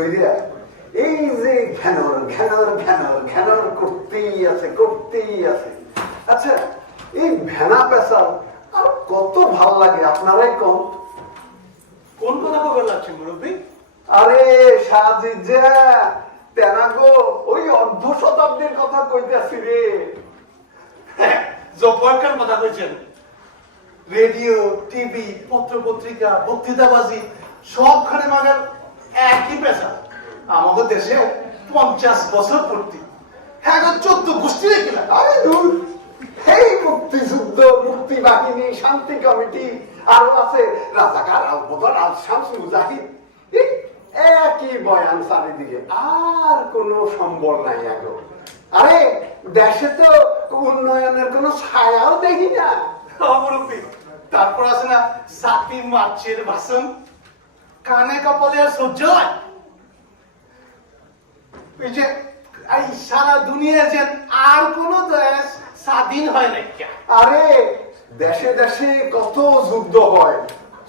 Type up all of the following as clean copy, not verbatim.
ধৈর্য এই যে ঘ্যানর ঘ্যানর ঘ্যানর ঘ্যানর করতেই আছে। আচ্ছা, এই ভেনা পেশাল আর কত ভাল লাগে আপনারাই কম। কোন কথা কবে লাগছে মুরব্বী? আরে সাজিজা তেনাগো ওই অর্ধ শতাব্দীর কথা কইতেছি রে। জব্বরকার কথা কইছেন। রেডিও, টিভি, পত্র পত্রিকা, বক্তৃতাবাজি সবখানে মাগার একই পেশা। আমাদের দেশে 50 বছর পূর্তি। হ্যাঁ, 14 গোষ্ঠী রেখিলা। আরে দূর, এই মুক্তিযুদ্ধ, মুক্তি বাহিনী, শান্তি কমিটি, আরো আছে রাজাকার, আলবদর, আল শামস, মুজাহিদ, একই বয়ান চারিদিকে, আর কোনো সম্বল নাই এখন। আরে দেশে তো উন্নয়নের কোনো ছায়াও দেখি না। তারপর আছে না জাতি মার্চের ভাষণ, কানে কপালে আর সহ্য হয়। এই যে এই সারা দুনিয়া যে আর কোন দেশ স্বাধীন হয় না। আরে দেশে দেশে কত যুদ্ধ হয়,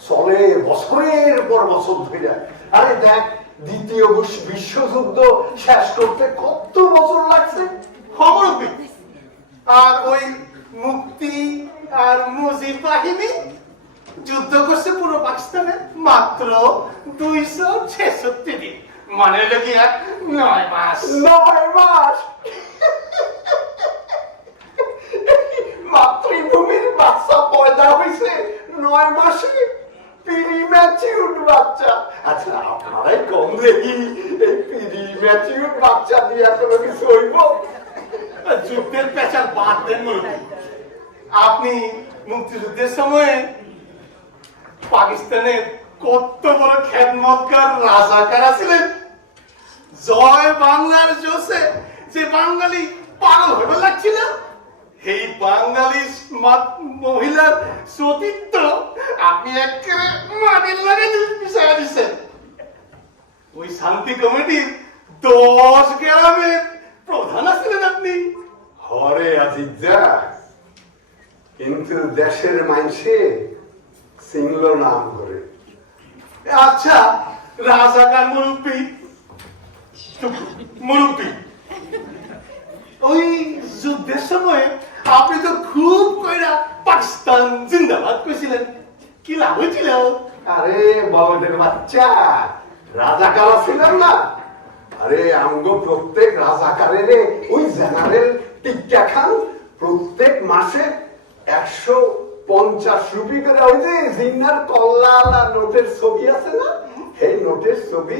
চলে বছরের পর বছর ধরে। আরে দেখ, দ্বিতীয় বিশ্বযুদ্ধ শেষ করতে কত বছর লাগছে। আর ওই মুক্তি আর মুজিব বাহিনী যুদ্ধ করছে পুরো পাকিস্তানে মাত্র 266 দিন, মানে হলো কি 9 মাস। 9 মাস মাতৃভূমির বাচ্চা পয়দা হয়েছে 9 মাসে, প্রিম্যাচিউর বাচ্চা। আচ্ছা, আপনারাই কম দেখি, এই প্রিম্যাচিউর বাচ্চা দিয়ে কোনো কিছু হইব? যুদ্ধের পেঁচাল বাদ দেন। আপনি মুক্তিযুদ্ধের সময় পাকিস্তানের কত বড় খেদমতগার রাজাকার ছিলেন। জয় বাংলার জোশে যে বাঙালি পাগল হয়ে লাগছিল, এই বাঙালি মহিলার সতীত্ব আপনি একেবারে মাটির লাগে বিষয় দিচ্ছেন। ওই শান্তি কমিটির 10 গ্রামের প্রধান ছিলেন আপনি। হরে আজিজা, কিন্তু দেশের মানুষে চিনল নাম করে। আচ্ছা, রাজাকার মুরব্বী ওই যুদ্ধের সময় আপনি তো খুব কইরা পাকিস্তান জিন্দাবাদ কইছিলেন, কি লাভ হয়েছিল? আরে বলদের বাচ্চা, রাজাকার ছিলেন না? আরে আমগো প্রত্যেক রাজাকারের ওই জেনারেল টিক্কা খান প্রত্যেক মাসে 150 রুপি করে, ওই যে জিন্নার কল্লা নোটের ছবি আছে না, এই নোটের ছবি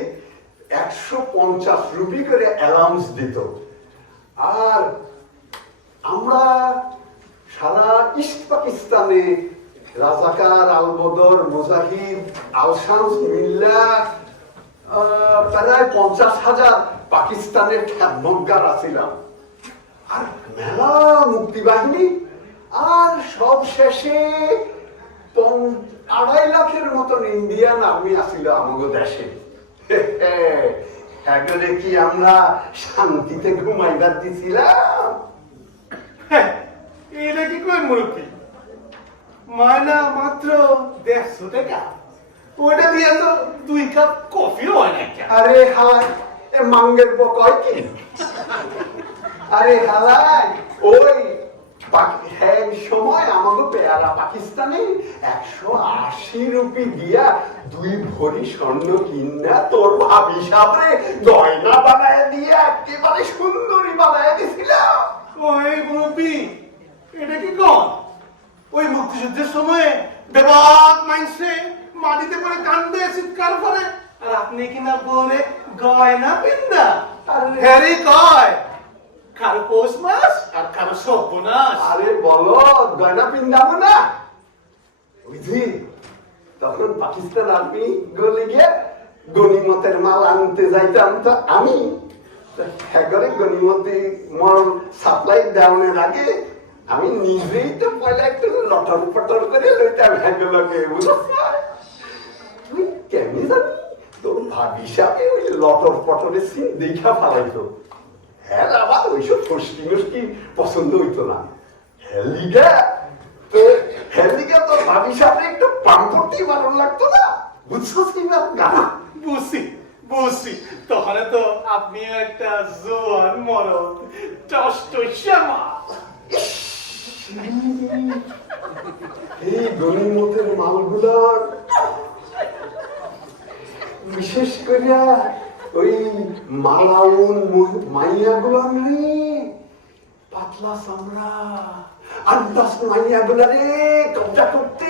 150 রুপি করে অ্যালাউন্স দিত। আর আমরা সারা ইস্ট পাকিস্তানে রাজাকার, আলবদর, মুজাহিদ, আলশামস মিল্লা প্রায় 50,000 পাকিস্তানের খেদমতগার আছিলাম, আর মেলা মুক্তিবাহিনী, আর সব শেষে 2.5 লাখের মতন ইন্ডিয়ান আর্মি আসিল আমাদের দেশে। এখানে কি আমরা শান্তিতে ঘুমাইবার দিছিলাম? এটা কি করেন মুরব্বী? মায়না মাত্র 150 টাকা, ওটা দিয়ে তো 2 কাপ কফিও হয় না। আরে হালায় মাঙ্গের বকয় কি? আরে হালায় ওই সময় আমাকে পেয়ারা পাকিস্তানে 180 রুপি দিয়া 2 ভরি স্বর্ণ কিনা তোর ভাবি সামনে গয়না বানায় দিয়ে একেবারে সুন্দরী বানায় দিছিল। ওই মুরব্বী, এটা কি কন? ওই মুক্তিযুদ্ধের সময় বেবাক মাইন্সে মাটিতে পড়ে কান্দে, চিৎকার করে, আর আপনি কিনা বলে গয়না পিন্দা। হ্যারি কয় কারো পৌষ মাস আর কারো সর্বনাশ। আরে বলো, গয়না পিন্দাবো না? বুঝি তখন পাকিস্তান আর্মি গলে গিয়ে গনিমতের মাল আনতে যাইতাম, তো আমি গনিমতি মাল সাপ্লাই দেওয়ানোর আগে আমি নিজেই তো পয়লা একটু লটর পটর করে লইতাম। হ্যাগুলোকে তুই কেমনি জানি তোর ভাবি সাথে ওই লটর পটরের সিন দেখা ফালাইতো। হ্যাঁ, আবার ওইসব ফষ্টি মষ্টি পছন্দ হইতো না। হেলিগা তোর ভাবির সাথে একটু পাম করতেই ভালো লাগতো না, বুঝছো? গানা বুঝছি, তখন তো আপনিও একটা জোয়ান মরদ, টসটসামা। এই গণিমতের মালগুলার বিশেষ করে ওই মালাউন মাইয়া গুলার রে, পাতলা চামড়া আন্দাজ মাইয়া গুলা রে কবজা করতে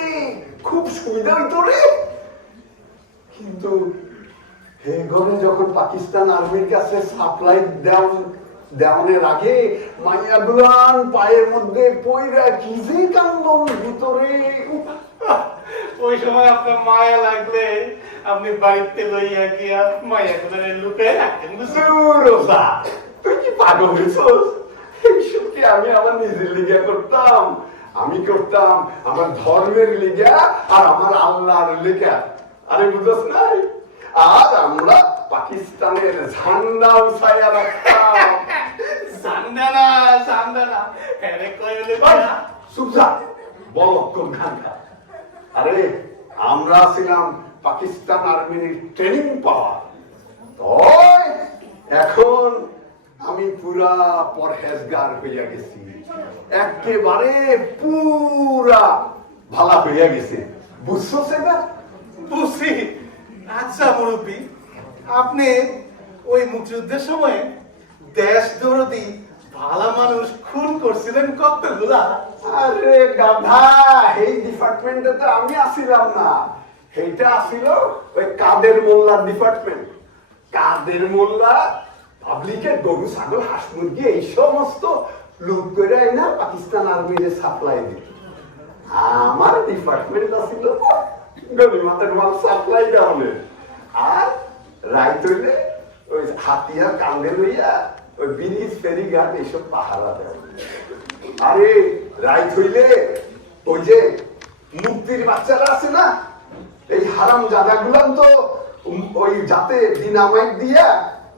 খুব সুবিধা হইতো রে। কিন্তু হে ঘরে যখন পাকিস্তান আর্মির কাছে সাপ্লাই দেওয়ানের আগে মাইয়া গুলান পায়ের মধ্যে পইরা কি যে কান্দন ভিতরে। ওই সময় আপনার মায়া লাগলে আপনি বাড়িতে লইয়া গিয়া মায়া করে লুকিয়ে রাখতেন। রোজা তুই কি পাগল হয়েছস? এইসব কি আমি আমার নিজের লিগা করতাম? আমি করতাম আমার ধর্মের লিগা আর আমার আল্লাহর লিগা। আরে বুঝছ নাই? আর আমরা পাকিস্তানের ঝান্ডা উঠাইয়া রাখতাম। ঝান্ডা না, ঝান্ডা না, এরে কইলে সুজা বল কোনখানকার? আরে আমরা ছিলাম পাকিস্তান আর্মির ট্রেনিং পাওয়া। এখন আমি পুরা পরহেজগার হইয়া গেছি, একেবারে পুরা ভালা হইয়া গেছে। বুঝছো সেটা? বুঝছি। আচ্ছা মুরব্বী, আপনি ওই মুক্তিযুদ্ধের সময় দেশ দরদি ভালো মানুষ খুন করছিলেন কতগুলা? আরে গাধা, এই ডিপার্টমেন্টে তো আমি আসিলাম না, এইটা আসিল ওই কাদের মোল্লার ডিপার্টমেন্ট। কাদের মোল্লা পাবলিকের গরু ছাগল হাঁস মুরগি এই সমস্ত লুট করে না পাকিস্তান আর্মির সাপ্লাই দিত। আমার ডিপার্টমেন্ট আসিল গরিমাতের মাল সাপ্লাই দেওয়ানের। আর রাইত হইলে ওই হাতিয়ার কান্দে লইয়া ওই ব্রিজ ফেরিঘাট এইসব পাহারা দেওয়া। আরে রাইত হইলে ওই যে মুক্তির বাচ্চারা আছে না, এই হারাম জাদা গুলান তো ওই যাতে ডিনামাইট দিয়া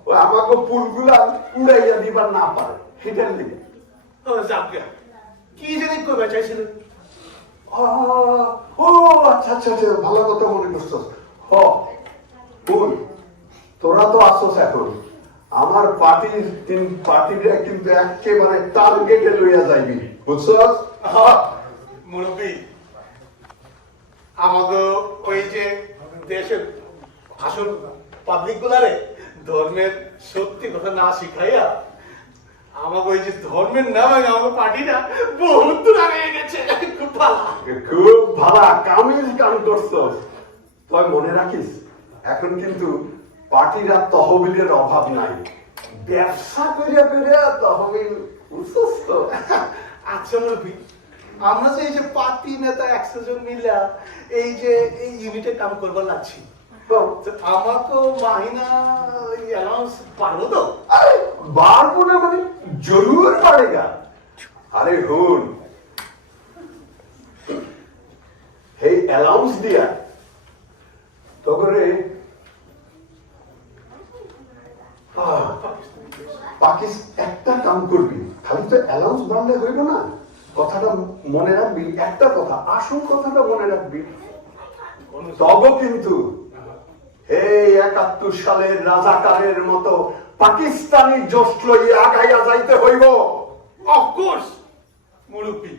ওই আমাকে পুলগুলা উড়াইয়া দিবার না পারে সেটার লিগে। ও জাগা, কি জানি কইবা চাইছিলেন? ও আচ্ছা আচ্ছা আচ্ছা, ভালো কথা মনে করছস। বল, তোরা তো আসছস এখন আমার পার্টিরা কিন্তু একেবারে টার্গেটে লইয়া যাইবি, বুঝছস? মুরব্বী, আমাকে ওই যে দেশের আসল পাবলিক গুলারে ধর্মের সত্যি কথা না শিখাইয়া আমাকে ওই যে ধর্মের নামে আমার পার্টিটা বহুত দূর আগে গেছে। খুব ভালো, খুব ভালো কামিল কাম করছস। তুই মনে রাখিস, এখন কিন্তু পার্টিরা তহবিলের অভাব নাই, ব্যবসা করিয়া করিয়া তহবিল, বুঝছস তো? আচ্ছা মুরব্বী, আমরা যে এই যে পার্টি নেতা 100 জন মিলা এই যে এই ইউনিটে কাম করবার লাগছি, আমাকে মাহিনা অ্যালাউন্স পারবো তো? আরে বারবো না মানে জরুর পারেগা। আরে হুন, এই অ্যালাউন্স দিয়া তবে পাকিস্তান একটা কাম করবি, খালি তো অ্যালাউন্স বাড়লে হইব না। কথাটা মনে রাখবি, একটা কথা, আসল কথাটা মনে রাখবি। তবে কিন্তু এই 71 সালের রাজাকারের মতো পাকিস্তানি জোশ লইয়া আগাইয়া যাইতে হইব। অফকোর্স মুরব্বী,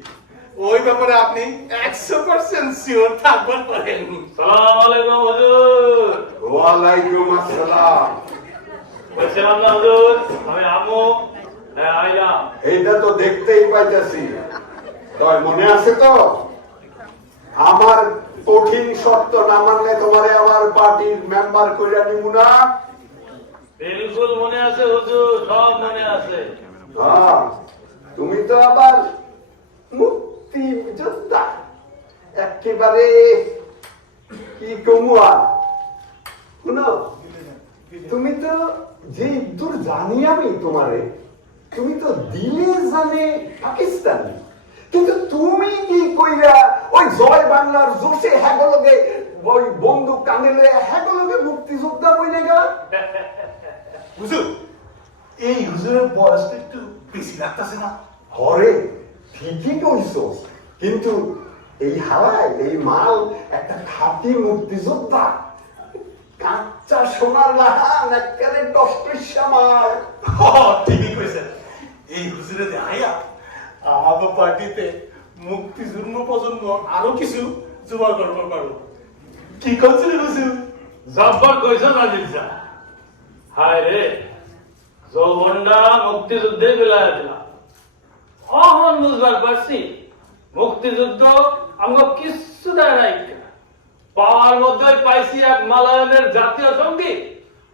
ওই ব্যাপারে আপনি 100% শিওর থাকবেন পারেন। সালাম আলাইকুম হুজুর। ওয়ালাইকুম আসসালাম। বলছিলাম না হুজুর, আমি আম্মু আইলাম। এইটা তো দেখতেই পাইতেছি। তোর মনে আছে তো আমার কঠিন শর্ত না মানলে তোমারে আমার পার্টির মেম্বার কইরা নিব না? বিলকুল মনে আছে হুজুর, সব মনে আছে। হ্যাঁ, তুমি তো আবার মুক্তি যোদ্ধা, একেবারে কি কমুয়া। শুনো, তুমি তো যে দূর জানি আমি তোমারে, তুমি তো দিলে জানে পাকিস্তানি, কিন্তু তুমি কি কইরা ওই জয় বাংলার জোশে হ্যাগলগে ওই বন্দুক কানে লয়ে হ্যাগলগে মুক্তিযোদ্ধা বইলে গেল? হুজুর, এই হুজুরের বয়সটা একটু বেশি লাগতেছে না? হরে ঠিকই কইছস, কিন্তু এই হাওয়ায় এই মাল একটা খাঁটি মুক্তিযোদ্ধা। আচ্ছা সোনার লাহান একেবারে টস্ট্রিশা মাল। ঠিকই কইছেন। এই হুজুরে দেখাইয়া আমাদের পার্টিতে মুক্তিযুদ্ধ প্রজন্ম আরো কিছু জোগাড় করতে পারবো। কি করছেন হুজুর? জব্বর কইছো না দিলসা। হায় রে, যৌবনটা মুক্তিযুদ্ধে বেলায় দিলাম। অহন বুঝবার পারছি মুক্তিযুদ্ধ আমাকে কিচ্ছু দেয় নাই। পাওয়ার মধ্যে পাইছি এক মালায়নের জাতীয় সঙ্গীত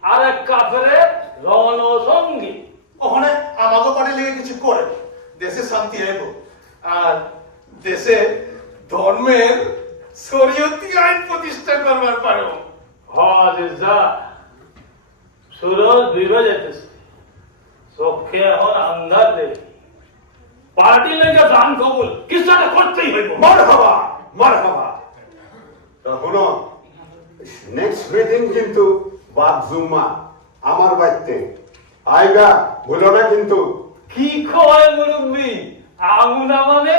আর এক কাফেরের রণসঙ্গীত। ওখানে আমাকে পার্টি লেগে কিছু করে দেশে শান্তি আইব আর দেশে ধর্মের শরীয়তি আইন প্রতিষ্ঠা করবার পারব। যা সুরজ বিবে যেতেছে, চোখে এখন আন্ধার দেবে। পার্টি লেগে দান কবুল কিছু একটা করতেই হইব। মারহাবা মারহাবা। তা হলো নেক্সট মিটিং কিন্তু বাদ জুম্মা আমার বাড়িতে আইগা ভুলো না কিন্তু। কি কয় মুরব্বী, আমুনা মানে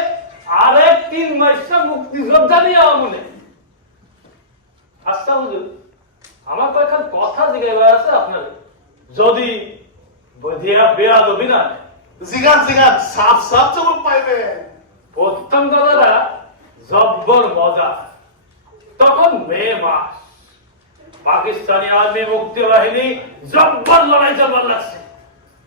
আরেক 3 মাসে মুক্তিযোদ্ধা নিয়ে আমুনে। আচ্ছা হুজুর, আমার কয়েকখান কথা জিজ্ঞাসা আছে আপনার, যদি বধিয়া বেয়াদবি না নেয়। জিগান জিগান সাফ সাফ চমক পাইবে। প্রথম কথাটা জব্বর মজা। তখন মে মাস, পাকিস্তানি আর্মি মুক্তি বাহিনী জব্বর লড়াই চলবার লাগছে।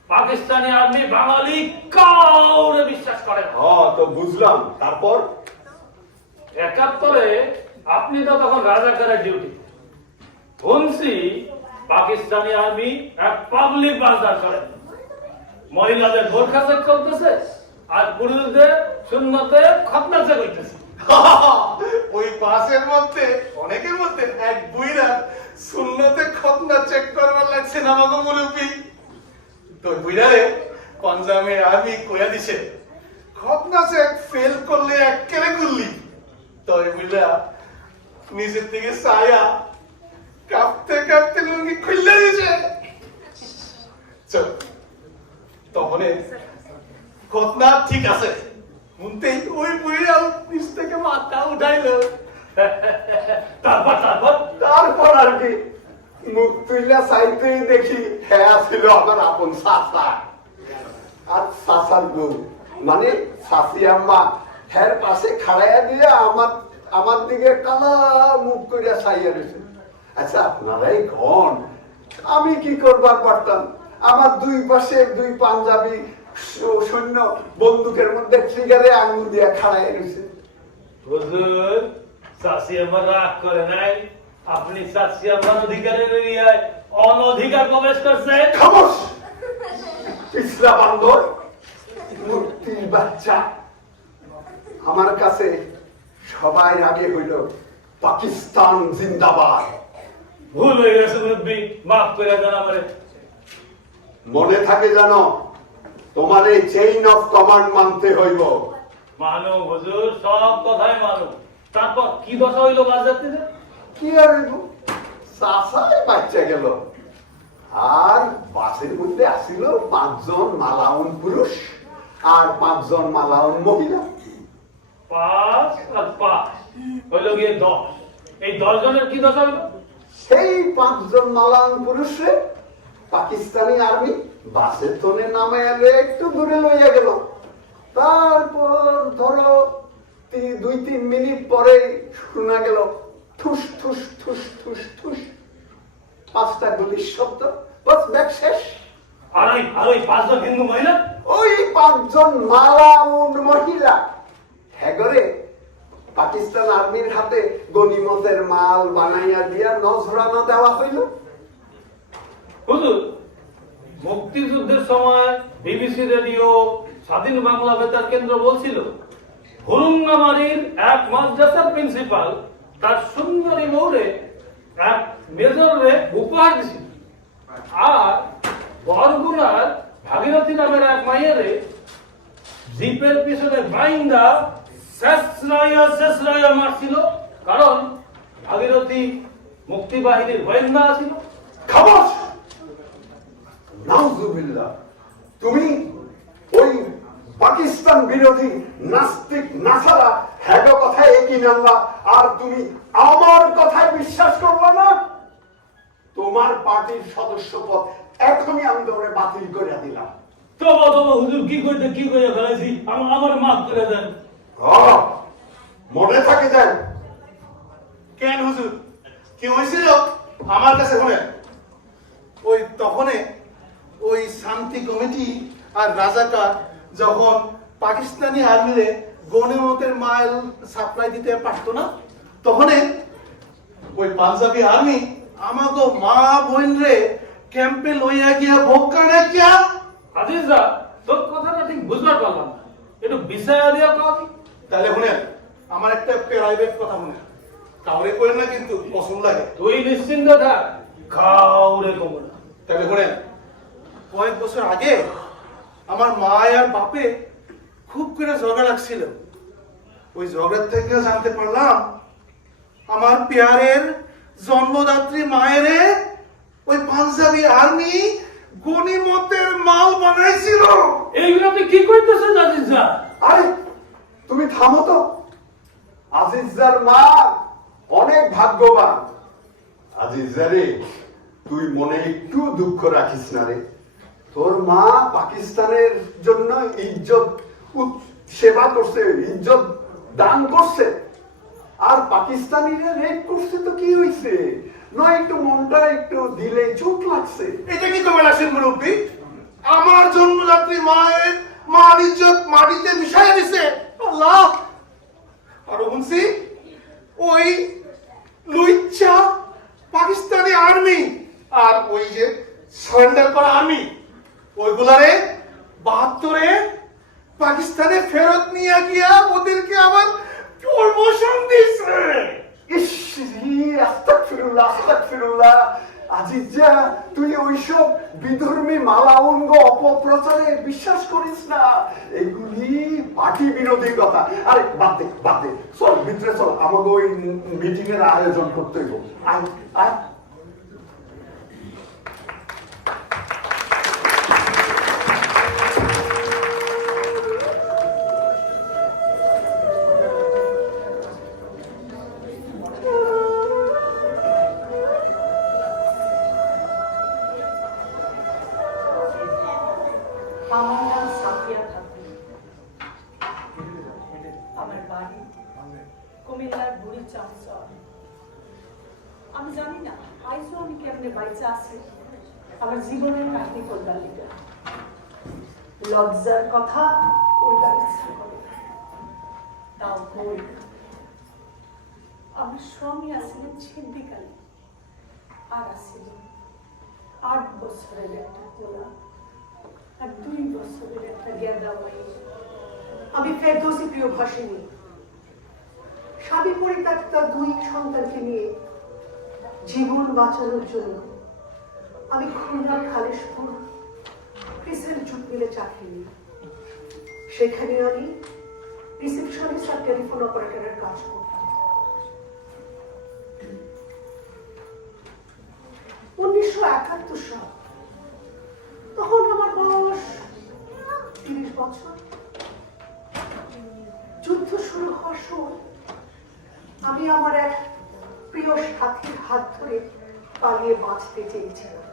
পাকিস্তানি আর্মি বাঙালি কাউরে বিশ্বাস করে না। তো বুঝলাম। তারপর 71-এ আপনি তো তখন রাজাকারের ডিউটি। শুনছি পাকিস্তানি আর্মি এক পাবলিক বাজার করে, মহিলাদের বোরখা চেক করতেছে আর পুরুষদের শূন্যতে খতনা চেক করতেছে। ওই পাশের মধ্যে অনেকের মধ্যে এক বুইরা শূন্যতে খতনা চেক করবার লাগছে না আমাকে মুরব্বী। তো বুইরারে পাঞ্জাবে আর্মি কইয়া দিছে খতনা চেক ফেল করলে একেবারে গুল্লি। তো এই বুইরা নিজের দিকে ছায়া কাঁপতে কাঁপতে লুঙ্গি খুললে দিছে। চল তখন খতনা ঠিক আছে শুনতেই ওই বুইরা নিচ থেকে মাথা উঠাইল। তারপর তারপর আর কি মুখ তুইলা চাইতেই দেখি হ্যাঁ ছিল আমার আপন চাচা আর চাচার বউ মানে চাচি আম্মা হ্যার পাশে খাড়াইয়া দিয়ে আমার দিকে কালা মুখ করিয়া চাইয়া রয়েছে। আচ্ছা আপনারাই ঘন, আমি কি করবার পারতাম? আমার দুই পাশে 2 পাঞ্জাবি সৈন্য বন্দুকের মধ্যে ট্রিগারে আঙুল দিয়া খাড়াইয়া রয়েছে। হুজুর, চাষি আমার রাগ করে নাই, আপনি চাষি আমার অধিকারের এরিয়ায় অনধিকার প্রবেশ করছেন। খামোশ পিছলা বান্দর মুক্তির বাচ্চা। আমার কাছে সবাই আগে হইল পাকিস্তান জিন্দাবাদ। ভুল হয়ে গেছে মুরব্বী, মাফ করে দেন আমারে। মনে থাকে জানো, তোমার এই চেইন অফ কমান্ড মানতে হইব। মানো হুজুর, সব কথাই মানো। তারপর কি দশা হইল বাজাতে? কি আর হইব, চাষাই বাচ্চা গেল আর বাসের মধ্যে আসিল 5 জন মালাউন পুরুষ আর 5 জন মালাউন মহিলা। 5 আর 5 হইল গিয়ে 10। এই 10 জনের কি দশা হইল? সেই 5 জন মালাউন পুরুষে পাকিস্তানি আর্মি বাসের তনে নামে এলে একটু দূরে লইয়া গেল। তারপর ধরো 2-3 মিনিট পরে শোনা গেল ঠুস ঠুস ঠুস ঠুস ঠুস 5টা গুলির শব্দ। বাস ব্যাগ শেষ। আর ওই 5 জন হিন্দু মহিলা, ওই 5 জন মালাউন মহিলা হেগরে পাকিস্তান আর্মির হাতে গনিমতের মাল বানাইয়া দিয়া নজরানা দেওয়া হইল। হুজুর, মুক্তিযুদ্ধের সময় বিবিসি রেডিও, স্বাধীন বাংলা বেতার কেন্দ্র বলছিল হুরুঙ্গামারির এক মাদ্রাসার প্রিন্সিপাল তার সুন্দরী মৌরে এক মেজরে উপহার দিছিল, আর বরগুনার ভাগীরথী নামের এক মাইয়ারে জিপের পিছনে বাইন্দা শেষরাইয়া মারছিল, কারণ ভাগীরথী মুক্তি বাহিনীর গোয়েন্দা ছিল। খামোশ! নাউজুবিল্লাহ, তুমি ওই পাকিস্তান বিরোধী নাস্তিক নাসারা হ্যাগো কথায় একই নামলা আর তুমি আমার কথায় বিশ্বাস করবে না? তোমার পার্টির সদস্য পদ এখনই আমি তোমাকে বাতিল করে দিলাম। তবা তবা হুজুর কি করে ফেলেছি, আমার মাফ করে দেন। মনে থাকে দেন। কেন হুজুর, কি হয়েছিল আমার কাছে শুনে? ওই তখনে ওই শান্তি কমিটি আর রাজাকার যখন পাকিস্তানি আর্মিরে গণিমতের মাল সাপ্লাই দিতে পারতো না, তখন ওই পাঞ্জাবি আর্মি আমাকে মা বোন রে ক্যাম্পে লইয়া গিয়া ভোকারে কিয়া। আজিজা, তোর কথাটা ঠিক বুঝবার পারলাম না, একটু বিষয় দিয়া কবি। তাহলে শুনেন, আমার একটা প্রাইভেট কথা শুনেন, কাউরে করেন না কিন্তু পছন্দ লাগে। তুই নিশ্চিন্ত থাক, কাউরে কব না। তাহলে শুনেন, কয়েক বছর আগে আমার মা আর বাপে খুব করে ঝগড়া লাগছিল। ওই ঝগড়ার থেকে জানতে পারলাম আমার পেয়ারের জন্মদাত্রী মায়ের ওই পাঞ্জাবি আর্মি গনিমতের মাল বানাইছিল। এইগুলো তুই কি করতেছিস আজিজা? আরে তুমি থামো তো। আজিজার মা অনেক ভাগ্যবান। আজিজা রে, তুই মনে একটু দুঃখ রাখিস না রে। তোর মা পাকিস্তানের জন্য ইজ্জত সেবা করছে, ইজ্জত দান করছে, আর পাকিস্তানিরা রেপ করছে তো কি হয়েছে? নয় একটু মনটা একটু দিলে চোখ লাগছে। এটা কি কবে আসেন মুরব্বী? আমার জন্মদাত্রী মায়ের মান ইজ্জত মাটিতে মিশাইয়া দিছে। আল্লাহ! আর শুনছি ওই লুইচ্ছা পাকিস্তানি আর্মি আর ওই যে সারেন্ডার করা আর্মি ওইগুলারে ৭২-এ পাকিস্তানে ফেরত নিয়ে গিয়া ওদেরকে আবার প্রমোশন দিছে। ইস, আস্তাগফিরুল্লাহ, আস্তাগফিরুল্লাহ। আজিজা, তুই ওইসব বিধর্মী মালাউঙ্গ অপপ্রচারে বিশ্বাস করিস না। এগুলি পার্টি বিরোধী কথা। আরে বাদ দে, চল ভিতরে চল, আমাকে ওই মিটিং এর আয়োজন করতে হইব। আয় আয়। আমার নাম সাফিয়া খাতুন। আমার বাড়ি কুমিল্লার বুড়ি চামচর। আমি জানি না আইসো আমি কেমনে বাইচা আছি আমার জীবনের কাহিনী করবার লিগা। লজ্জার কথা কইবার ইচ্ছা করে, তাও কই। আমার স্বামী আসিলেন ছিন্দিকালে, আর আসিল ৮ বছরের একটা পোলা আর ২ বছরের একটা গেঁদা মাই। আমি ফেরদৌসী প্রিয় ভাষিনী, স্বামী পরিত্যক্তা ২ সন্তানকে নিয়ে জীবন বাঁচানোর জন্য আমি খুলনার খালেশপুর ক্রিসেন্ট জুট মিলে চাকরি নিই। সেখানে আমি রিসেপশনিস্ট আর টেলিফোন অপারেটরের কাজ করতাম। ১৯৭১ সাল, তখন আমার বয়স ৩০ বছর। যুদ্ধ শুরু হওয়ার সময় আমি আমার এক প্রিয় সাথীর হাত ধরে পালিয়ে বাঁচতে চেয়েছিলাম,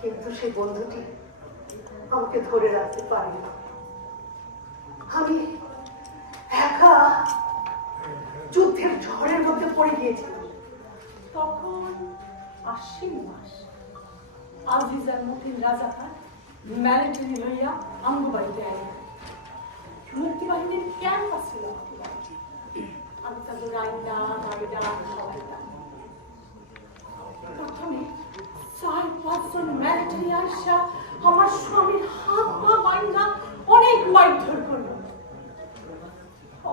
কিন্তু সেই বন্ধুটি আমাকে ধরে রাখতে পারেনি। আমি একা যুদ্ধের ঝড়ের মধ্যে পড়ে গিয়েছিলাম। তখন আশ্বিন মাস, আজিজার মতিন রাজাকার ম্যালেটরি লইয়া আমগো বাড়িতে আইল। মুক্তিবাহিনীর ক্যাম্প আছিল। আমি তাদের রাইন্দা গাড়িটা খাওয়াইতাম। প্রথমে ৪-৫ জন ম্যালেটরি আসা আমার স্বামীর হাত পা বাইন্দা অনেক মারধর করল।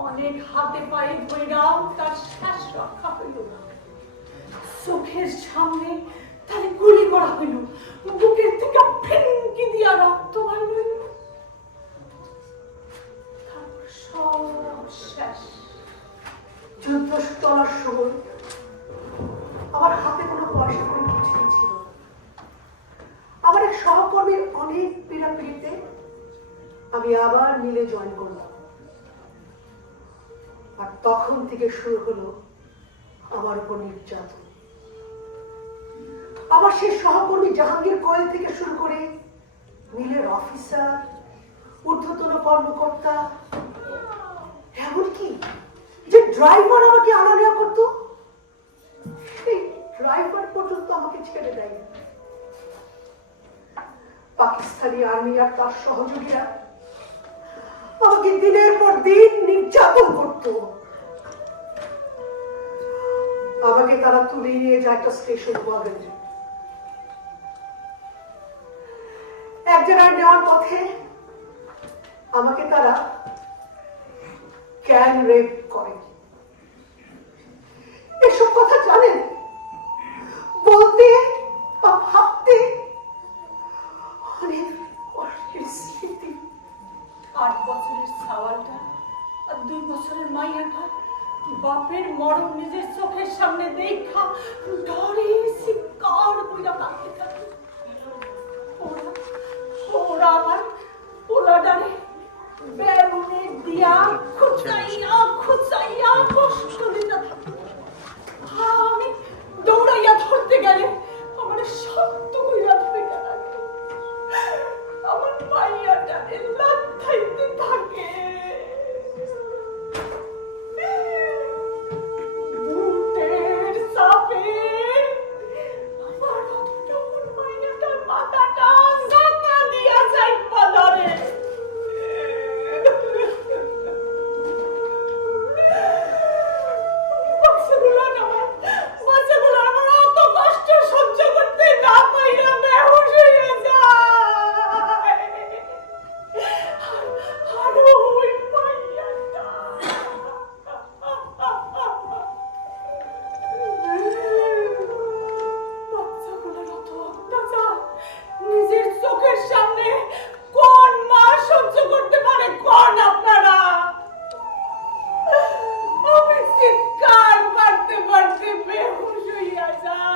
অনেক হাতে পায়ে ধইরাও তার শ্বাস রক্ষা হইল না। চোখের সামনে তারে গুলি করা হইল, বুকের থেকে ফিনকি দিয়া রক্ত বাইর হইল। তারপর সব শেষ। যুদ্ধ চলার সময় আমার হাতে কোনো পয়সা করে কিছুই ছিল না। আমার এক সহকর্মীর অনেক পীড়াপিড়িতে আমি আবার মিলে জয়েন করলাম। আর তখন থেকে শুরু হলো আমার উপর নির্যাতন। আমার সেই সহকর্মী জাহাঙ্গীর কোয়েল থেকে শুরু করে মিলের অফিসার, ঊর্ধ্বতন কর্মকর্তা, এমনকি যে ড্রাইভার আমাকে আনা নেওয়া করতো, সেই ড্রাইভার পর্যন্ত আমাকে ছেড়ে দেয়নি। পাকিস্তানি আর্মি আর তার সহযোগীরা আমাকে দিনের পর দিন নির্যাতন করত। আমাকে তারা তুলে নিয়ে যায় একটা স্টেশন ওয়াগনে। এক জায়গায় নেওয়ার পথে আমাকে তারা ক্যান রেপ করে। এসব কথা জানেন, বলতে বা ভাবতে অনেক কষ্টের স্মৃতি। 8 বছরের সাওয়ালটা আর 2 বছরের মাইয়াটা বাপের মরণ নিজের চোখের সামনে দেখা ডরে চিৎকার কইরা কাঁদতে থাকে। ওরা আমার পোলাডারে বেলুনে দিয়া খুঁচাইয়া খুঁচাইয়া কষ্ট দিতে থাকে। আমি দৌড়াইয়া ধরতে গেলে আমার শক্ত কইরা ধরে গেল। আমার মাইয়াটারে লাথাইতে থাকে। বুটের চাপে আমার অতটুকুন মাইয়াটার মাথাটা জাকা দিয়া যাইপা ধরে। বাচ্চাগুলো আমার অত কষ্ট সহ্য করতে না পাইরা বেহুশ হয়ে যায়। আর ওই মাইয়াটা বাচ্চাগুলোর অত অত্যাচার নিজের চোখের সামনে কোন মা সহ্য করতে পারে? কোন আপনারা? আমি চিৎকার মারতে মারতে বেহুশ হইয়া যাই।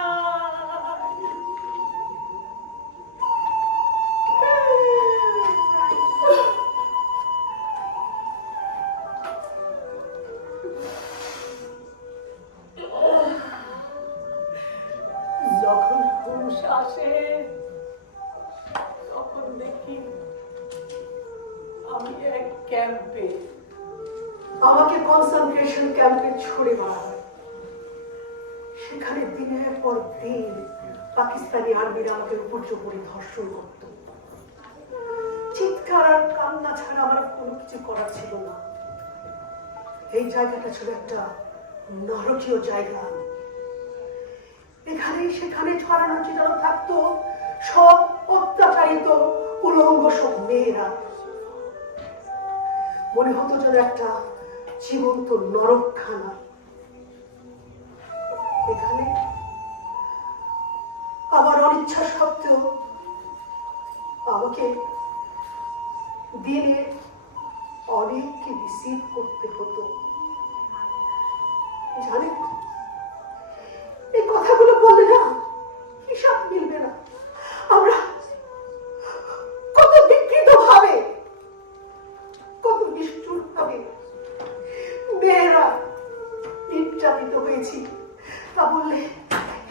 যখন হুঁশ আসে তখন দেখি আমি এক ক্যাম্পে। আমাকে কনসেন্ট্রেশন ক্যাম্পে ছুড়ে মারা হয়। সেখানে দিনের পর দিন পাকিস্তানি আর্মিরা আমাকে উপর্যুপরি ধর্ষণ করত। চিৎকার আর কান্না ছাড়া আমার কোনো কিছু করার ছিল না। এই জায়গাটা ছিল একটা নরকীয় জায়গা। এখানে সেখানে ছড়ানো ছিটানো থাকতো সব অত্যাচারিত উলঙ্গ সব মেয়েরা। মনে হতো যেন একটা জীবন্ত নরকখানা। এখানে আমার অনিচ্ছা সত্ত্বেও আমাকে দিনে অনেককে রিসিভ করতে হতো। জানেন, এই কথাগুলো বললে না হিসাব মিলবে না। আমরা কত বিকৃত ভাবে, কত নিষ্ঠুর ভাবে মেয়েরা নির্যাতিত হয়েছি, তা বললে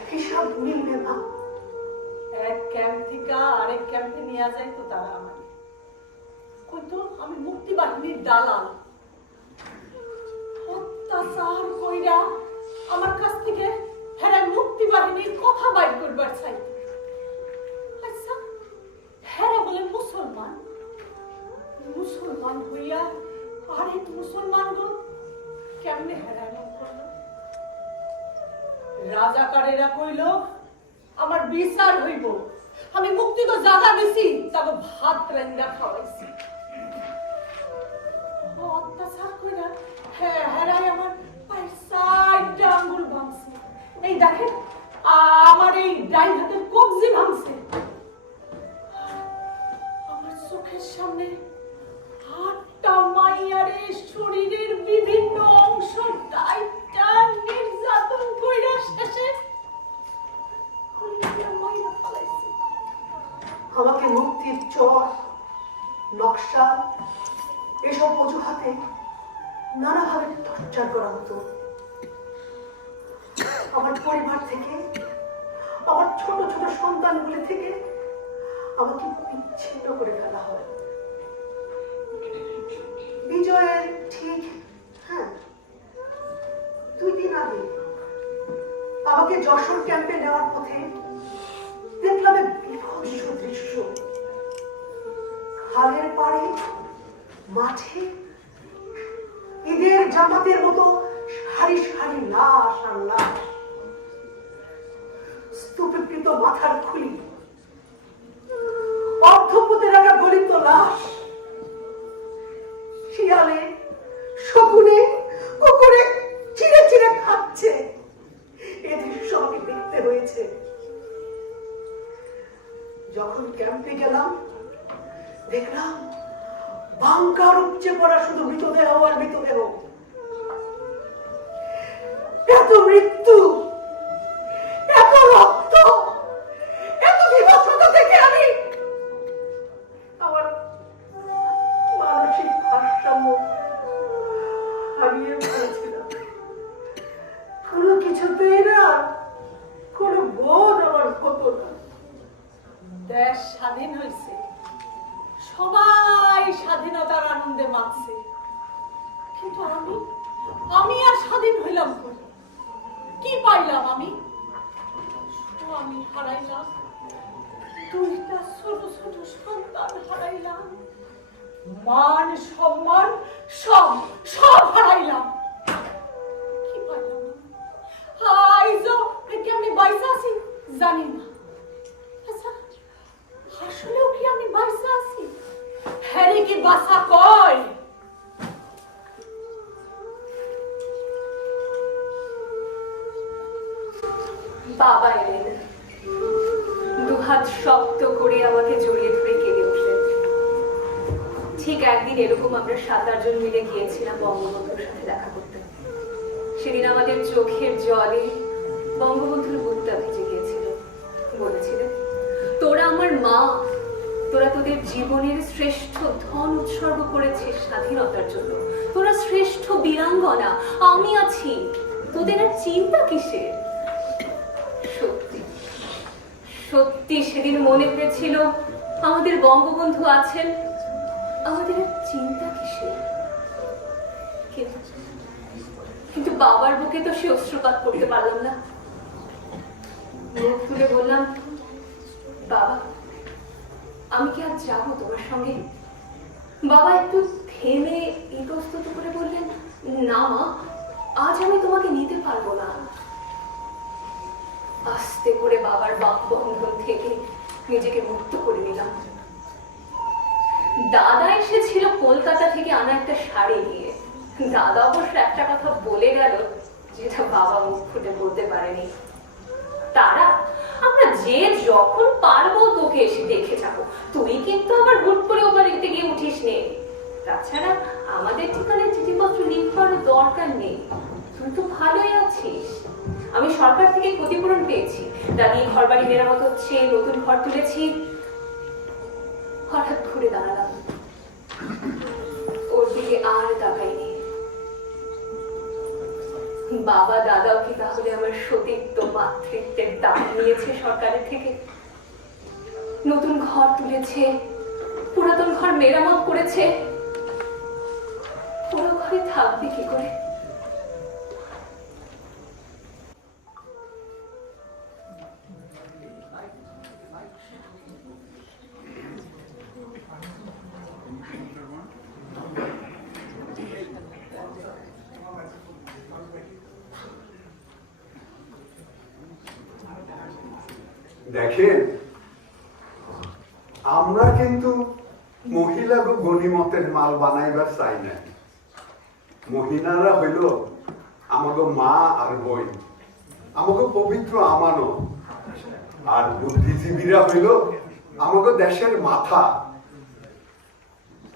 হিসাব মিলবে না। এক ক্যাম্প থেকে আরেক ক্যাম্পে নিয়ে যায় তো তারা আমার কইতো আমি মুক্তি বাহিনীর দালাল। অত্যাচার কইরা আমার কাছ থেকে হ্যাঁ মুক্তি বাহিনীর কথা বাইর করবার চাই। আচ্ছা হ্যাঁ বলে মুসলমান, মুসলমান হইয়া আরেক মুসলমান কেমনে হেরাই করলো? রাজাকারেরা কইল আমার বিচার হইব। আমি মুক্তি তো জায়গা দিছি, তাকে ভাত রান্না খাওয়াইছি। অত্যাচার কইরা হ্যাঁ হেরাই আমার পায়ের সাইডটা আঙ্গুল ভাঙছে। এই দেখেন আমার এই ডাইন হাতের কবজি ভাঙছে। আমার চোখের সামনে 8টা মাইয়ারে শরীরের বিভিন্ন অংশ ডাইটা নির্যাতন কইরা শেষে আমাকে মুক্তির চর নকশা এসব অজুহাতে নানাভাবে টর্চার করা হতো। আমার পরিবার থেকে আমার ছোট ছোট সন্তানগুলি থেকে আমাকে বিচ্ছিন্ন করে ফেলা হয়। বিজয়ের ঠিক 2 দিন আগে আমাকে যশোর ক্যাম্পে নেওয়ার পথে দেখলাম এক বিভৎস দৃশ্য। খালের পাড়ে মাঠে ঈদের জামাতের মতো সারি সারি লাশ আর লাশ, স্তূপীকৃত মাথার খুলি, অর্ধপথে রাখা গলিত লাশ, শিয়ালে শকুনে কুকুরে চিড়ে চিড়ে খাচ্ছে। এই দৃশ্য আমাকে দেখতে হয়েছে। যখন ক্যাম্পে গেলাম দেখলাম বাংকার উপচে পড়া শুধু মৃতদেহ আর মৃতদেহ। এত মৃত্যু, এত রক্ত, এত বিভৎসতা থেকে আমি আমার মানসিক ভারসাম্য হারিয়ে ফেলেছিলাম। কোনো কিছুতেই না কোনো বোধ আমার হতো না। দেশ স্বাধীন হয়েছে, সবাই স্বাধীনতার আনন্দে মাতছে, কিন্তু আমি আর স্বাধীন হইলাম কই? কি পাইলাম আমি? আমি হারাইলাম 2টা ছোট ছোট সন্তান, হারাইলাম মান সম্মান, সব হারাইলাম। কি পাইলাম আইজো কেমনি বাইসা আছি জানি না। আচ্ছা, আসলেও কি আমি বাইসা আছি? হ্যারি কি বাসা কয়? বাবা এলেন, দুহাত শক্ত করে আমাকে জড়িয়ে ধরে কেঁদে উঠলেন। ঠিক একদিন এরকম আমরা 7-8 জন মিলে গিয়েছিলাম বঙ্গবন্ধুর সাথে দেখা করতে। সেদিন আমাদের চোখের জলে বঙ্গবন্ধুর বুকটা ভিজে গিয়েছিল। বলেছিলেন, তোরা আমার মা, তোরা তোদের জীবনের শ্রেষ্ঠ ধন উৎসর্গ করেছিস স্বাধীনতার জন্য, তোরা শ্রেষ্ঠ বীরাঙ্গনা, আমি আছি, তোদের আর চিন্তা কিসের? সত্যি সত্যি সেদিন মনে হয়েছিল আমাদের বঙ্গবন্ধু আছেন, আমাদের আর চিন্তা কিসের? কিন্তু বাবার বুকে তো সে অশ্রুপাত করতে পারলাম না। মুখ তুলে বললাম, বাবা আমি কি আজ যাবো তোমার সঙ্গে? বাবা একটু থেমে ইতস্তত করে বললেন, না মা, আজ আমি তোমাকে নিতে পারবো না। আস্তে করে বাবার বাকবন্ধন থেকে নিজেকে মুক্ত করে নিলাম। দাদা এসেছিল কলকাতা থেকে আনা একটা শাড়ি নিয়ে। দাদা অবশ্য একটা কথা বলে গেল যেটা বাবা মুখ ফুটে বলতে পারেনি। তারা আমরা যে যখন পারবো তোকে এসে দেখে যাবো, তুই কিন্তু আবার হুট করে ও বাড়িতে গিয়ে উঠিস নে। তাছাড়া আমাদের ঠিকানায় চিঠিপত্র লিখবার দরকার নেই, তুই তো ভালোই আছিস। আমি সরকার থেকে ক্ষতিপূরণ পেয়েছি, দাদি ঘর বাড়ি মেরামত হচ্ছে, নতুন ঘর তুলেছি। হঠাৎ ঘুরে দাঁড়ালাম, ওর দিকে আর তাকাইনি। বাবা দাদাও কি তাহলে আমার সতীত্ব মাতৃত্বের দাম নিয়েছে সরকারের থেকে? নতুন ঘর তুলেছে, পুরাতন ঘর মেরামত করেছে, পুরো ঘরে থাকবে কি করে? দেখেন, আমরা কিন্তু মহিলাকে গণিমতের মাল বানাইবার চাই না। মহিলারা হইল আমাকে মা আর বোন, আমাকে পবিত্র আমানো। আর বুদ্ধিজীবীরা হইল আমাকে দেশের মাথা।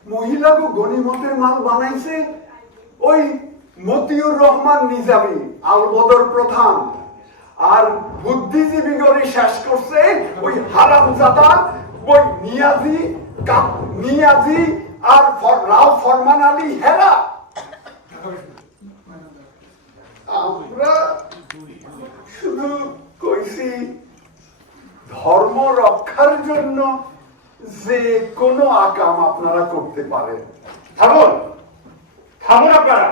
মহিলাকে গণিমতের মাল বানাইছে ওই মতিউর রহমান নিজামী, আলবদর প্রধান। আর বুদ্ধিজীবী করে শেষ করছে ওই হারামজাদা, ওই নিয়াজি আর রাও ফরমান আলী হেরা। আমরা শুধু কইছি ধর্ম রক্ষার জন্য যে কোনো আকাম আপনারা করতে পারেন। থামুন, থামুন আপনারা।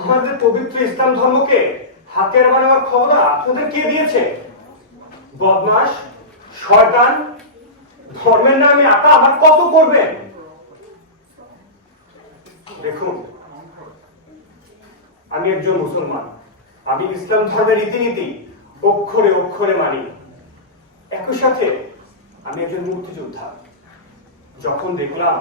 আমাদের পবিত্র ইসলাম ধর্মকে হাতের বানাবার ক্ষমতা আপনাদের কে দিয়েছে? বদমাস, শয়তান, ধর্মের নামে আকা আর কত করবেন? দেখুন, আমি একজন মুসলমান, আমি ইসলাম ধর্মের রীতিনীতি অক্ষরে অক্ষরে মানি। একই সাথে আমি একজন মুক্তিযোদ্ধা। যখন দেখলাম